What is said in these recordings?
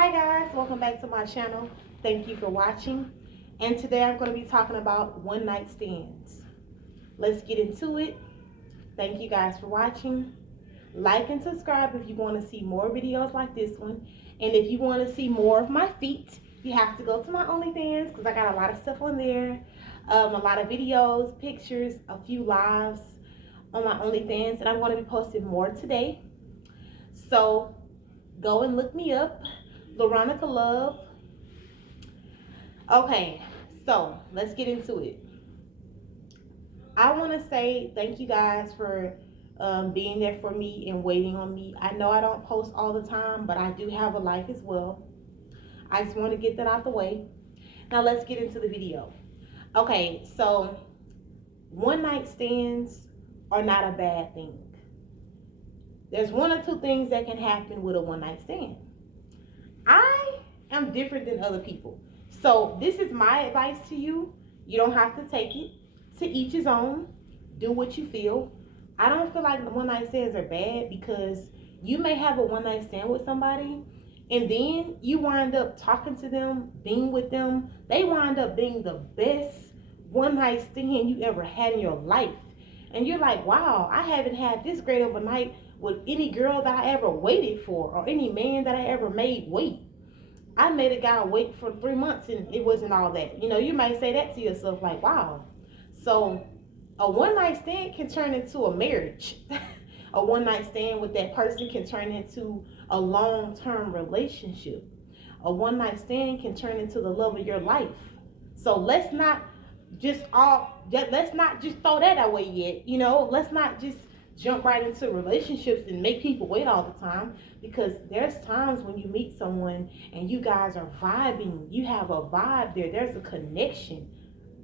Hi guys, welcome back to my channel. Thank you for watching. And today I'm going to be talking about one night stands. Let's get into it. Thank you guys for watching. Like and subscribe if you want to see more videos like this one. And if you want to see more of my feet, you have to go to my OnlyFans because I got a lot of stuff on there. A lot of videos, pictures, a few lives on my OnlyFans. And I'm going to be posting more today. So go and look me up. Veronica Love. Okay, so let's get into it. I want to say thank you guys for being there for me and waiting on me. I know I don't post all the time, but I do have a life as well. I just want to get that out the way. Now let's get into the video. Okay, so one night stands are not a bad thing. There's one or two things that can happen with a one night stand. I am different than other people. So this is my advice to you. You don't have to take it. To each his own. Do what you feel. I don't feel like the one night stands are bad because you may have a one night stand with somebody and then you wind up talking to them, being with them. They wind up being the best one night stand you ever had in your life. And you're like, wow, I haven't had this great of a night with any girl that I ever waited for or any man that I ever made wait. I made a guy wait for 3 months and it wasn't all that. You might say that to yourself, like, wow. So a one night stand can turn into a marriage. A one night stand with that person can turn into a long term relationship. A one night stand can turn into the love of your life. So let's not just throw that away yet. Let's not just jump right into relationships and make people wait all the time, because there's times when you meet someone and you guys are vibing. You have a vibe there's a connection.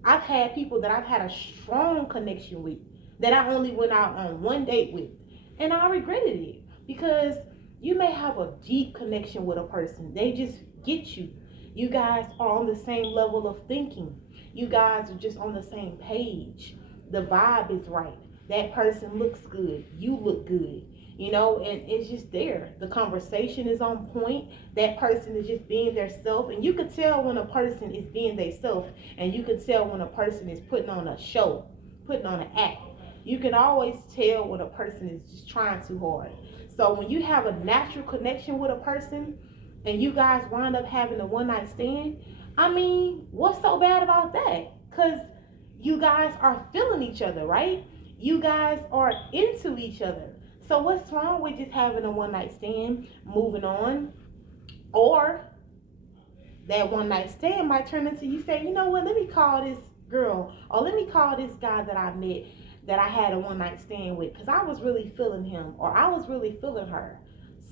I've had people that I've had a strong connection with that I only went out on one date with, and I regretted it because you may have a deep connection with a person. They just get you. You guys are on the same level of thinking. You guys are just on the same page. The vibe is right. That person looks good. You look good. And it's just there. The conversation is on point. That person is just being their self. And you can tell when a person is being their self, and you can tell when a person is putting on a show, putting on an act. You can always tell when a person is just trying too hard. So when you have a natural connection with a person and you guys wind up having a one night stand, I mean, what's so bad about that? Because you guys are feeling each other, right? You guys are into each other. So what's wrong with just having a one night stand, moving on? Or that one night stand might turn into you say, you know what, let me call this girl or let me call this guy that I met that I had a one night stand with because I was really feeling him or I was really feeling her.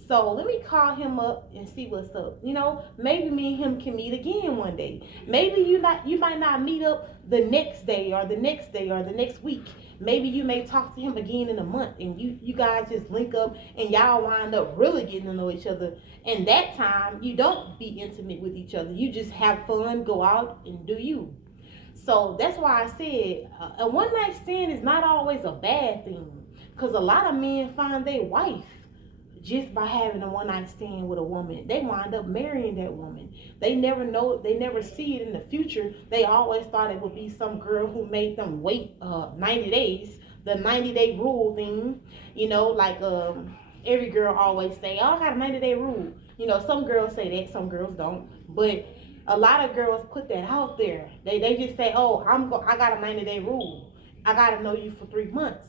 So let me call him up and see what's up. Maybe me and him can meet again one day. Maybe you might not meet up the next day or the next day or the next week. Maybe you may talk to him again in a month and you guys just link up and y'all wind up really getting to know each other. And that time you don't be intimate with each other. You just have fun, go out and do you. So that's why I said a one night stand is not always a bad thing, because a lot of men find their wife just by having a one night stand with a woman. They wind up marrying that woman. They never know, they never see it in the future. They always thought it would be some girl who made them wait 90 days, the 90-day rule thing. Like every girl always say, oh, I got a 90-day rule. Some girls say that, some girls don't. But a lot of girls put that out there. They just say, oh, I got a 90-day rule. I got to know you for 3 months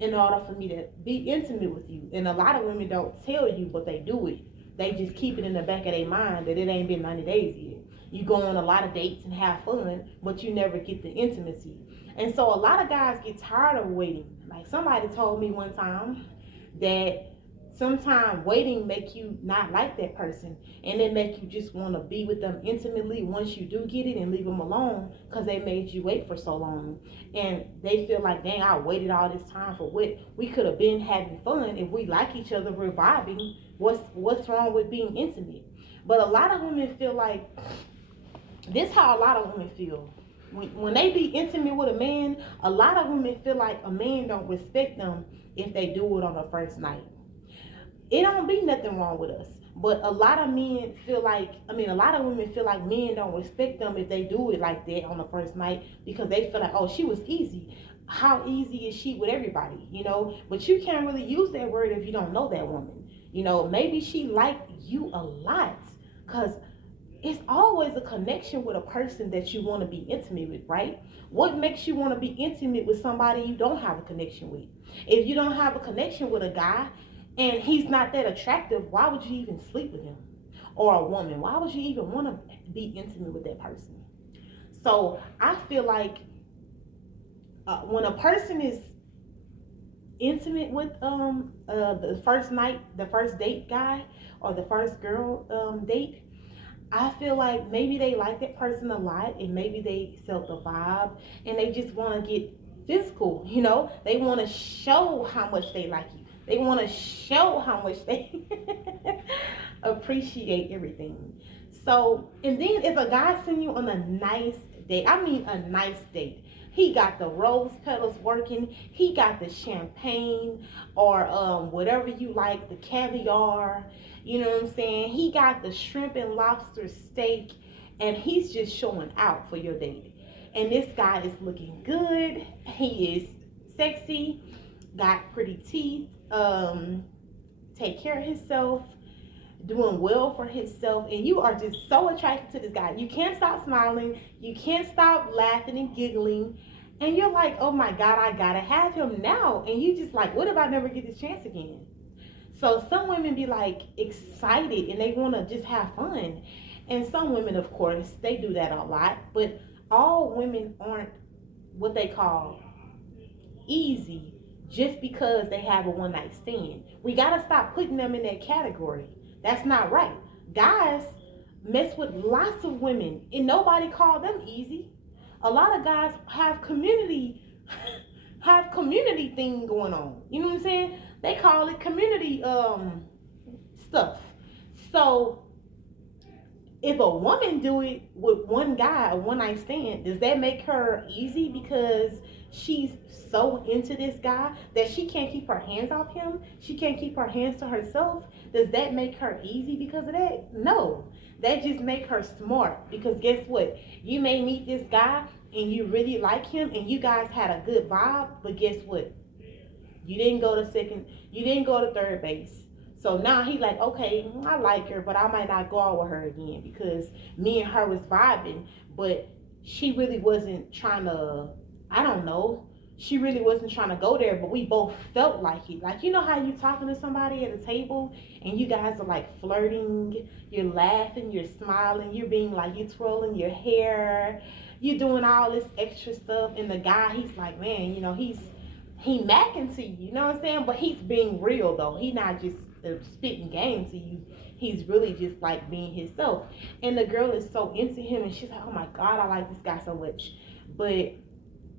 in order for me to be intimate with you. And a lot of women don't tell you, but they do it. They just keep it in the back of their mind that it ain't been 90 days yet. You go on a lot of dates and have fun, but you never get the intimacy. And so a lot of guys get tired of waiting. Like somebody told me one time that sometimes waiting make you not like that person, and it make you just want to be with them intimately once you do get it and leave them alone because they made you wait for so long. And they feel like, dang, I waited all this time for what? We could have been having fun. If we like each other, we're vibing. What's wrong with being intimate? But a lot of women feel like this, how a lot of women feel when they be intimate with a man. A lot of women feel like a man don't respect them if they do it on the first night. It don't be nothing wrong with us. But a lot of men feel like, I mean, a lot of women feel like men don't respect them if they do it like that on the first night, because they feel like, oh, she was easy. How easy is she with everybody, you know? But you can't really use that word if you don't know that woman. You know, maybe she liked you a lot, because it's always a connection with a person that you want to be intimate with, right? What makes you want to be intimate with somebody you don't have a connection with? If you don't have a connection with a guy and he's not that attractive, why would you even sleep with him? Or a woman, why would you even want to be intimate with that person? So I feel like when a person is intimate with the first night, the first date guy, or the first girl date, I feel like maybe they like that person a lot, and maybe they felt the vibe and they just want to get physical, you know? They want to show how much they like you. They want to show how much they appreciate everything. So, and then if a guy send you on a nice date, I mean a nice date, he got the rose petals working, he got the champagne or whatever you like, the caviar, you know what I'm saying? He got the shrimp and lobster steak, and he's just showing out for your date. And this guy is looking good, he is sexy, got pretty teeth, take care of himself, doing well for himself, and you are just so attracted to this guy. You can't stop smiling, you can't stop laughing and giggling, and you're like, oh my God, I gotta have him now. And you just like, what if I never get this chance again? So some women be like excited and they want to just have fun. And some women, of course, they do that a lot, but all women aren't what they call easy just because they have a one night stand. We got to stop putting them in that category. That's not right. Guys mess with lots of women and nobody call them easy. A lot of guys have community thing going on. You know what I'm saying? They call it community stuff. So if a woman do it with one guy, a one night stand, does that make her easy because she's so into this guy that she can't keep her hands off him? She can't keep her hands to herself? Does that make her easy because of that? No. That just make her smart, because guess what? You may meet this guy and you really like him and you guys had a good vibe, but guess what? You didn't go to third base. So now he like, okay, I like her, but I might not go out with her again because me and her was vibing, but she really wasn't trying to, I don't know, she really wasn't trying to go there, but we both felt like it. Like, you know how you talking to somebody at a table and you guys are like flirting, you're laughing, you're smiling, you're being like, you twirling your hair, you're doing all this extra stuff, and the guy, he's like, man, you know, he macking to you, you know what I'm saying? But he's being real though. He not just spitting game to you. He's really just like being himself. And the girl is so into him and she's like, oh my God, I like this guy so much. But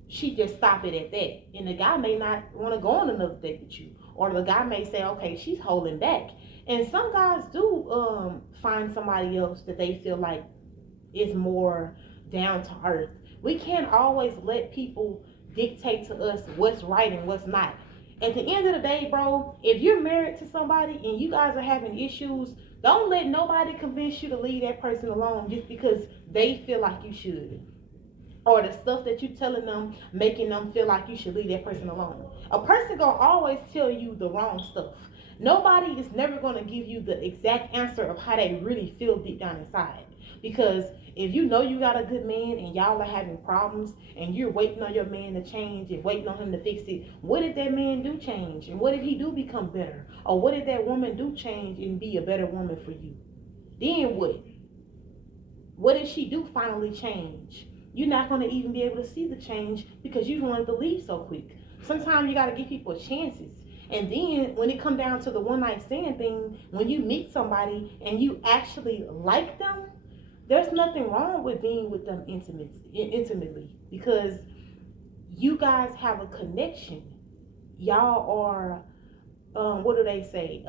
she just stop it at that. And the guy may not want to go on another date with you. Or the guy may say, okay, she's holding back. And some guys do find somebody else that they feel like is more down to earth. We can't always let people dictate to us what's right and what's not. At the end of the day, bro, if you're married to somebody and you guys are having issues, don't let nobody convince you to leave that person alone just because they feel like you should. Or the stuff that you telling them making them feel like you should leave that person alone. A person gonna always tell you the wrong stuff. Nobody is never gonna give you the exact answer of how they really feel deep down inside. Because if you know you got a good man and y'all are having problems and you're waiting on your man to change and waiting on him to fix it, what if that man do change? And what if he do become better? Or what if that woman do change and be a better woman for you? Then what? What if she do finally change? You're not going to even be able to see the change because you wanted to leave so quick. Sometimes you got to give people chances. And then when it come down to the one night stand thing, when you meet somebody and you actually like them, there's nothing wrong with being with them intimately, because you guys have a connection. Y'all are, what do they say?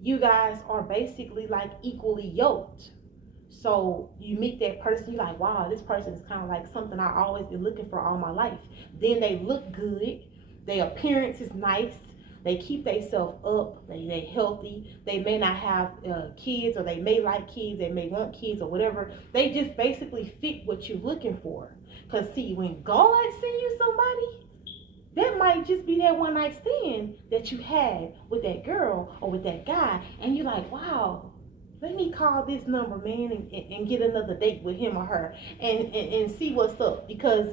You guys are basically like equally yoked. So you meet that person, you're like, wow, this person is kind of like something I always been looking for all my life. Then they look good, their appearance is nice, They keep themselves up. They healthy. They may not have kids, or they may like kids. They may want kids or whatever. They just basically fit what you're looking for. Cause see, when God send you somebody, that might just be that one night stand that you had with that girl or with that guy, and you're like, wow, let me call this number, man, and get another date with him or her, and see what's up, because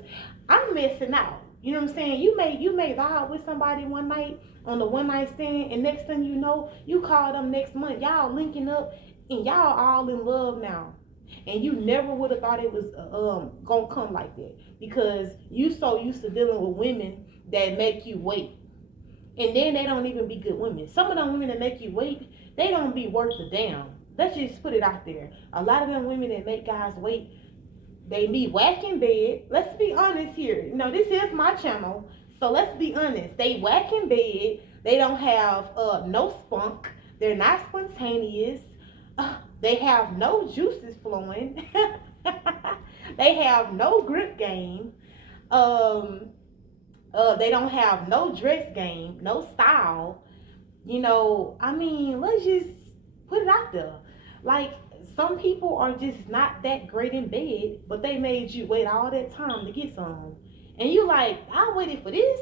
I'm missing out. You know what I'm saying? You may vibe with somebody one night on the one night stand, and next thing you know, you call them next month, y'all linking up, and y'all all in love now. And you never would have thought it was gonna come like that, because you so used to dealing with women that make you wait, and then they don't even be good women. Some of them women that make you wait, they don't be worth a damn. Let's just put it out there. A lot of them women that make guys wait, they be whack in bed. Let's be honest here. You know, this is my channel, so let's be honest. They whack in bed. They don't have no spunk. They're not spontaneous. They have no juices flowing. They have no grip game. Um, they don't have no dress game, no style. You know, I mean, let's just put it out there. Like, some people are just not that great in bed, but they made you wait all that time to get some. And you like, I waited for this.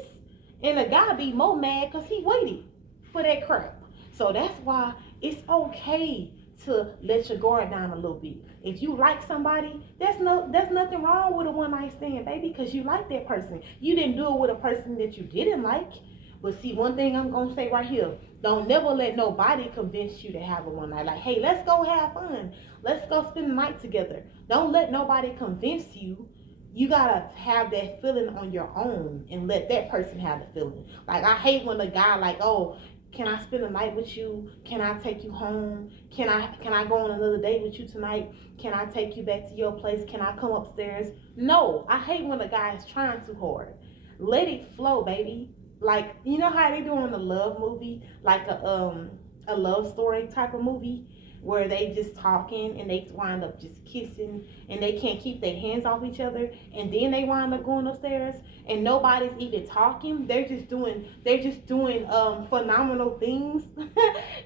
And the guy be more mad because he waited for that crap. So that's why it's okay to let your guard down a little bit. If you like somebody, there's nothing wrong with a one night stand, baby, because you like that person. You didn't do it with a person that you didn't like. But see, one thing I'm gonna say right here: don't never let nobody convince you to have a one night. Like, hey, let's go have fun. Let's go spend the night together. Don't let nobody convince you. You gotta have that feeling on your own and let that person have the feeling. Like, I hate when a guy like, oh, can I spend the night with you? Can I take you home? Can I go on another date with you tonight? Can I take you back to your place? Can I come upstairs? No, I hate when a guy is trying too hard. Let it flow, baby. Like, you know how they do on the love movie, like a love story type of movie, where they just talking and they wind up just kissing and they can't keep their hands off each other, and then they wind up going upstairs and nobody's even talking. They're just doing phenomenal things.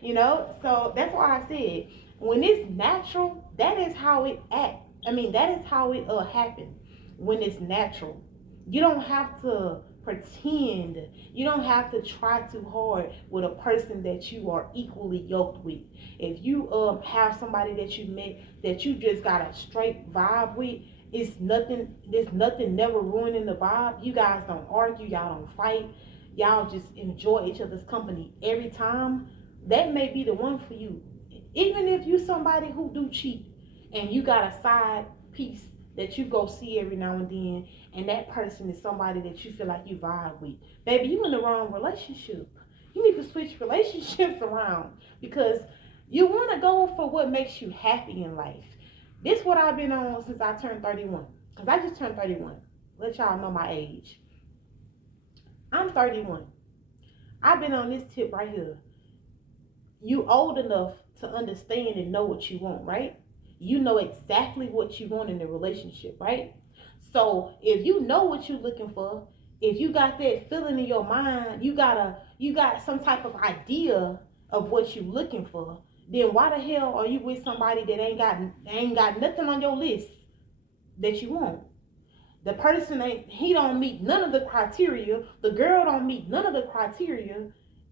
You know, so that's why I said, when it's natural, that is how it act. I mean, that is how it happen. When it's natural, you don't have to pretend. You don't have to try too hard with a person that you are equally yoked with. If you have somebody that you met that you just got a straight vibe with, there's nothing never ruining the vibe. You guys don't argue, y'all don't fight, y'all just enjoy each other's company every time. That may be the one for you. Even if you somebody who do cheat and you got a side piece that you go see every now and then, and that person is somebody that you feel like you vibe with, baby, you in the wrong relationship. You need to switch relationships around, because you want to go for what makes you happy in life. This is what I've been on since I turned 31, because I just turned 31. Let y'all know my age. I'm 31. I've been on this tip right here. You old enough to understand and know what you want, right? You know exactly what you want in a relationship, right? So if you know what you're looking for, if you got that feeling in your mind, you got some type of idea of what you're looking for, then why the hell are you with somebody that ain't got nothing on your list that you want? The person he don't meet none of the criteria, the girl don't meet none of the criteria,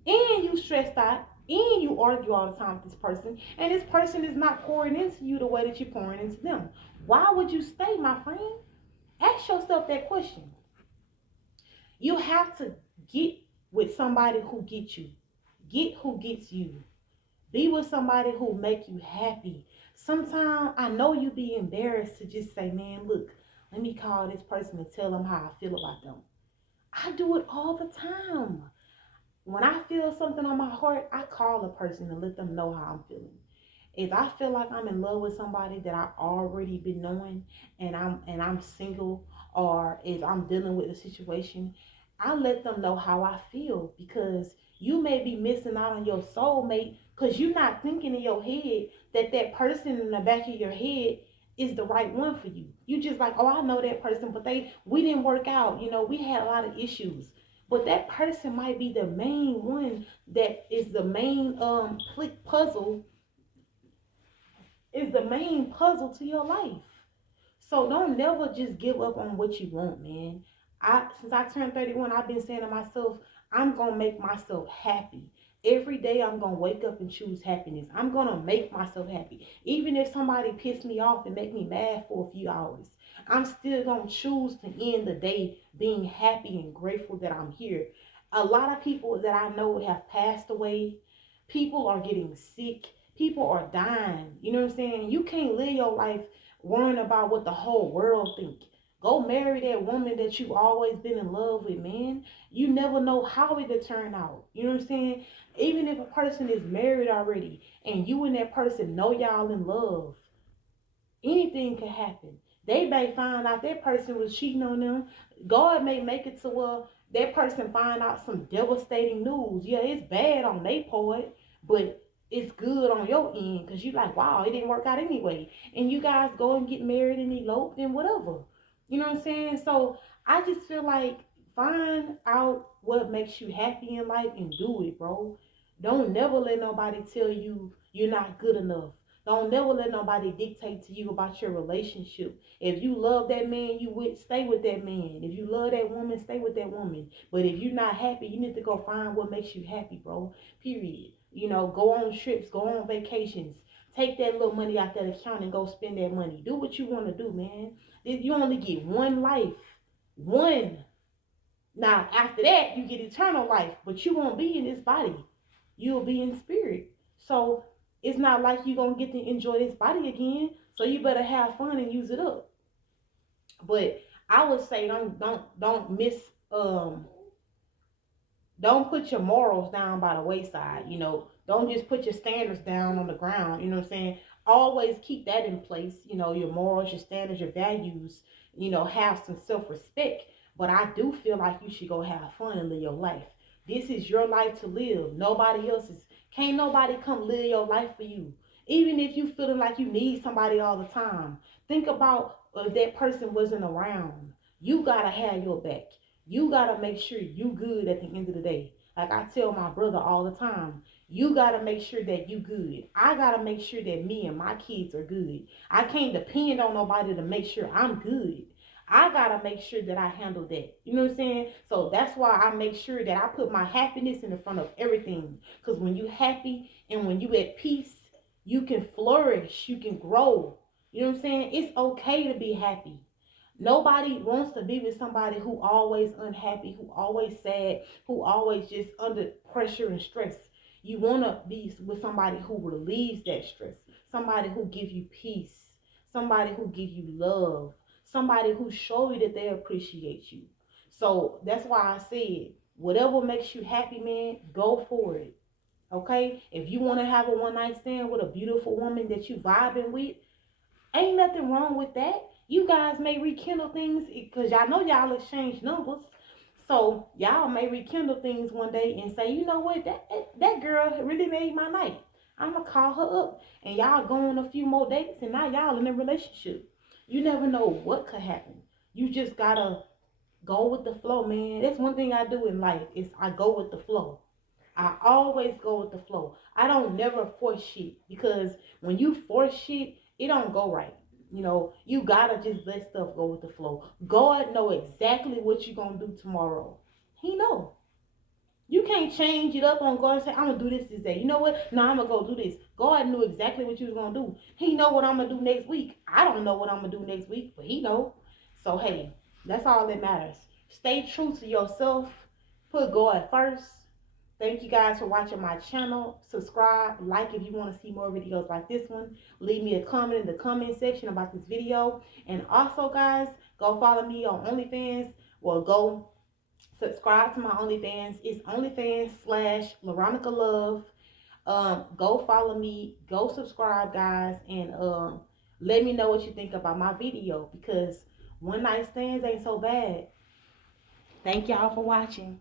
and you stressed out, and you argue all the time with this person, and this person is not pouring into you the way that you're pouring into them. Why would you stay, my friend? Ask yourself that question. You have to get with somebody who gets you. Get who gets you. Be with somebody who make you happy. Sometimes I know you be embarrassed to just say, man, look, let me call this person and tell them how I feel about them. I do it all the time. When I feel something on my heart, I call a person and let them know how I'm feeling. If I feel like I'm in love with somebody that I already been knowing, and I'm single, or if I'm dealing with a situation, I let them know how I feel, because you may be missing out on your soulmate because you're not thinking in your head that that person in the back of your head is the right one for you. You just like, oh, I know that person, but we didn't work out. You know, we had a lot of issues. But that person might be the main one that is the main puzzle, is the main puzzle to your life. So don't never just give up on what you want, man. Since I turned 31, I've been saying to myself, I'm gonna make myself happy. Every day I'm gonna wake up and choose happiness. I'm gonna make myself happy. Even if somebody piss me off and make me mad for a few hours, I'm still gonna choose to end the day being happy and grateful that I'm here. A lot of people that I know have passed away. People are getting sick. People are dying. You know what I'm saying? You can't live your life worrying about what the whole world think. Go marry that woman that you always been in love with, man. You never know how it'll turn out. You know what I'm saying? Even if a person is married already and you and that person know y'all in love, anything can happen. They may find out that person was cheating on them. God may make it to where that person find out some devastating news. Yeah, it's bad on their part, but it's good on your end because you like, wow, it didn't work out anyway. And you guys go and get married and elope and whatever. You know what I'm saying? So I just feel like find out what makes you happy in life and do it, bro. Don't never let nobody tell you you're not good enough. Don't never let nobody dictate to you about your relationship. If you love that man, stay with that man. If you love that woman, stay with that woman. But if you're not happy, you need to go find what makes you happy, bro. Period. You know, go on trips, go on vacations. Take that little money out that account and go spend that money. Do what you want to do, man. You only get one life. One. Now, after that, you get eternal life. But you won't be in this body. You'll be in spirit. So it's not like you're gonna get to enjoy this body again. So you better have fun and use it up. But I would say um don't put your morals down by the wayside. You know, don't just put your standards down on the ground. You know what I'm saying? Always keep that in place. You know, your morals, your standards, your values. You know, have some self-respect. But I do feel like you should go have fun and live your life. This is your life to live. Nobody else's. Can't nobody come live your life for you. Even if you feeling like you need somebody all the time. Think about if that person wasn't around. You gotta have your back. You gotta make sure you good at the end of the day. Like I tell my brother all the time, you gotta make sure that you good. I gotta make sure that me and my kids are good. I can't depend on nobody to make sure I'm good. I gotta make sure that I handle that. You know what I'm saying? So that's why I make sure that I put my happiness in the front of everything. Because when you happy and when you at peace, you can flourish, you can grow. You know what I'm saying? It's okay to be happy. Nobody wants to be with somebody who always unhappy, who always sad, who always just under pressure and stress. You want to be with somebody who relieves that stress, somebody who gives you peace, somebody who gives you love, somebody who show you that they appreciate you. So that's why I said, whatever makes you happy, man, go for it. Okay? If you want to have a one night stand with a beautiful woman that you vibing with, ain't nothing wrong with that. You guys may rekindle things because y'all know y'all exchange numbers. So y'all may rekindle things one day and say, you know what, that girl really made my night. I'm gonna call her up and y'all go on a few more dates and now y'all in a relationship. You never know what could happen. You just gotta go with the flow, man. That's one thing I do in life is I go with the flow. I always go with the flow. I don't never force shit because when you force shit, it don't go right. You know, you gotta just let stuff go with the flow. God know exactly what you gonna do tomorrow. He know. You can't change it up on God and say, I'm gonna do this day. You know what? No, I'm gonna go do this. God knew exactly what you was gonna do. He know what I'm gonna do next week. I don't know what I'm gonna do next week, but he know. So hey, that's all that matters. Stay true to yourself. Put God first. Thank you guys for watching my channel. Subscribe, like if you want to see more videos like this one. Leave me a comment in the comment section about this video. And also, guys, go follow me on OnlyFans. Well, go subscribe to my OnlyFans. It's OnlyFans/Veronica Love. Go follow me. Go subscribe, guys. And let me know what you think about my video. Because one night stands ain't so bad. Thank y'all for watching.